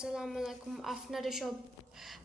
Assalamualaikum after shop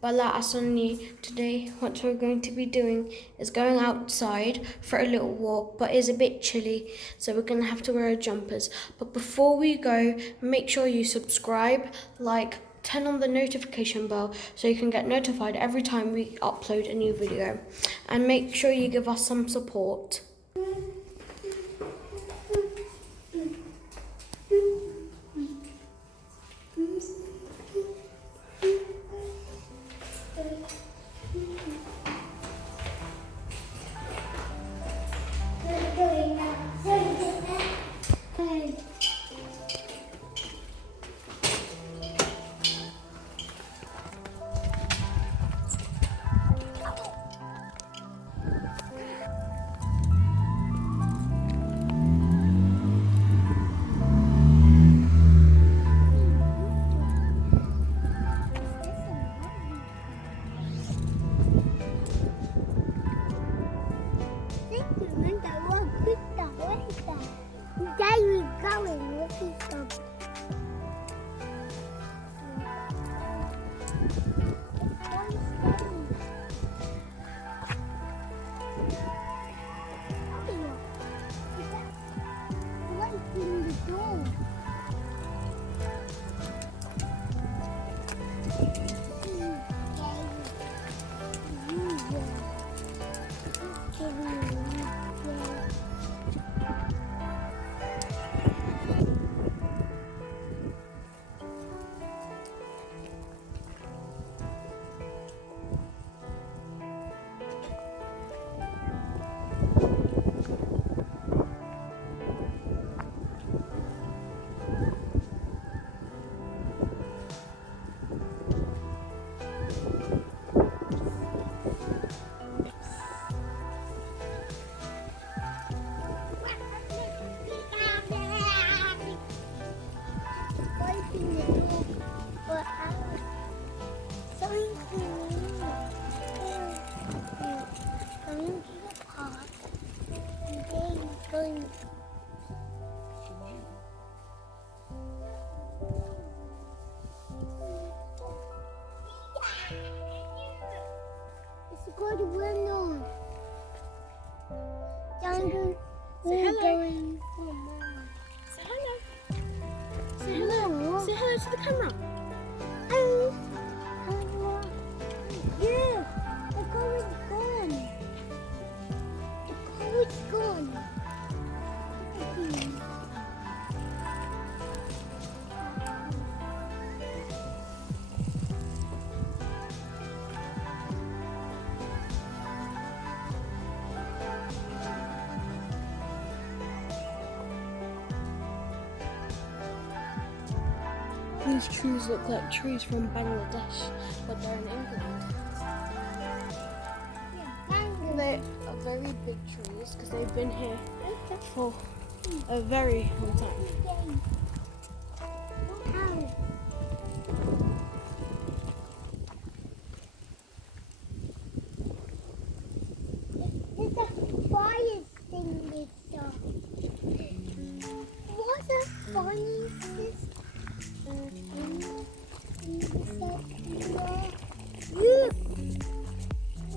Bala Asani. Today what we're going to be doing is going outside for a little walk, but it's a bit chilly, so we're gonna have to wear our jumpers. But before we go, make sure you subscribe, like, turn on the notification bell so you can get notified every time we upload a new video. And make sure you give us some support. Where we going? What is the what's in the door? It's called Windows. Jungle. Say hello. Going. Say hello. Say hello. Say hello to the camera. Yeah, the car is gone. The car is gone. These trees look like trees from Bangladesh, but they're in England. They are very big trees because they've been here for a very long time. There's a fire extinguisher. What a funny system. Look!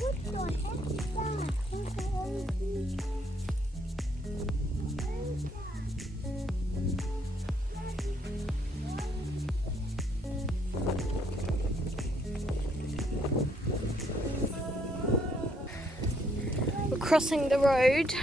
What the heck is that? We're crossing the road.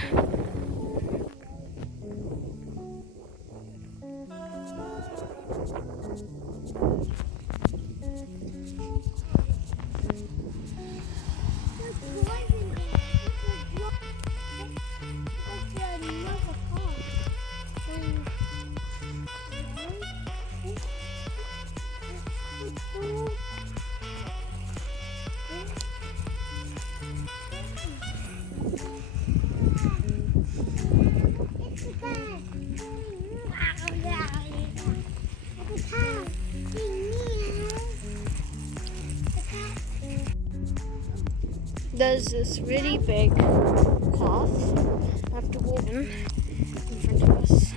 There's this really big path. I have to walk in front of us.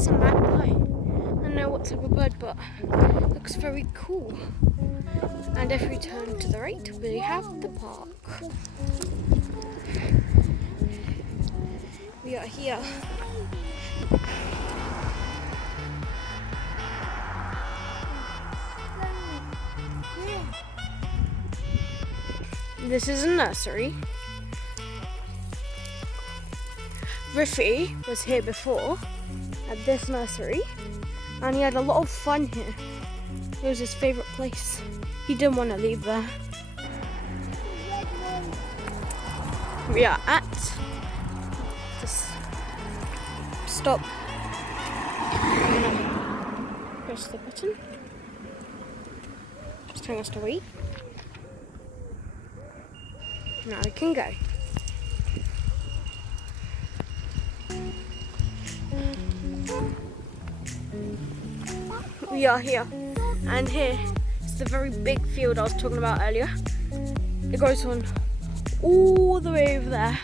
it's a magpie. I don't know what type of bird, but it looks very cool. And if we turn to the right, we have the park. We are here. This is a nursery. Riffy was here before at this nursery and he had a lot of fun here. It was his favourite place. He didn't want to leave there. We are at this stop. I'm gonna press the button. Just telling us to wait. Now we can go. We are here, and here is the very big field I was talking about earlier. It goes on all the way over there,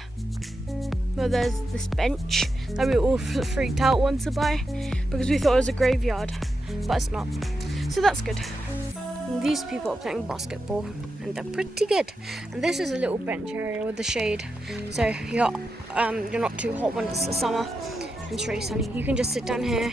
where there's this bench that we all freaked out once to buy because we thought it was a graveyard, but it's not. So that's good. And these people are playing basketball, and they're pretty good. And this is a little bench area with the shade, so you're not too hot when it's the summer and it's really sunny. You can just sit down here.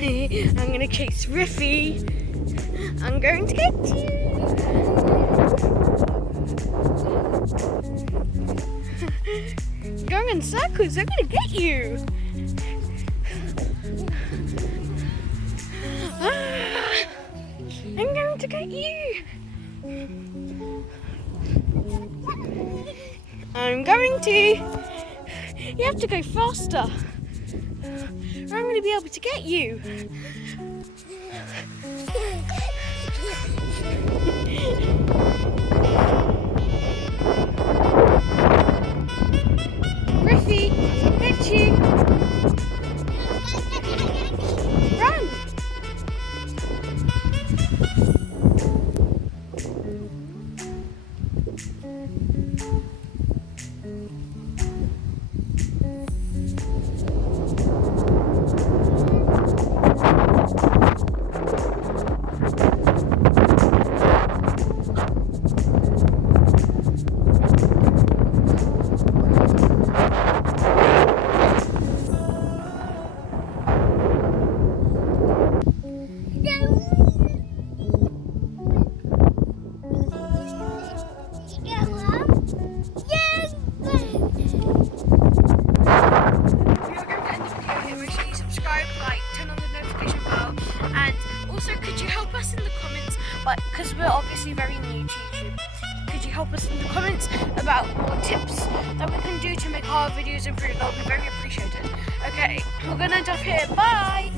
I'm gonna chase Riffy. I'm going to get you. Going in circles, I'm gonna get you. I'm going to get you. I'm going to. You have to go faster. I'm going to be able to get you. Riffy, get you. Run. Because we're obviously very new to YouTube. Could you help us in the comments about more tips that we can do to make our videos improve? That would be very appreciated. Okay, we're gonna end up here. Bye!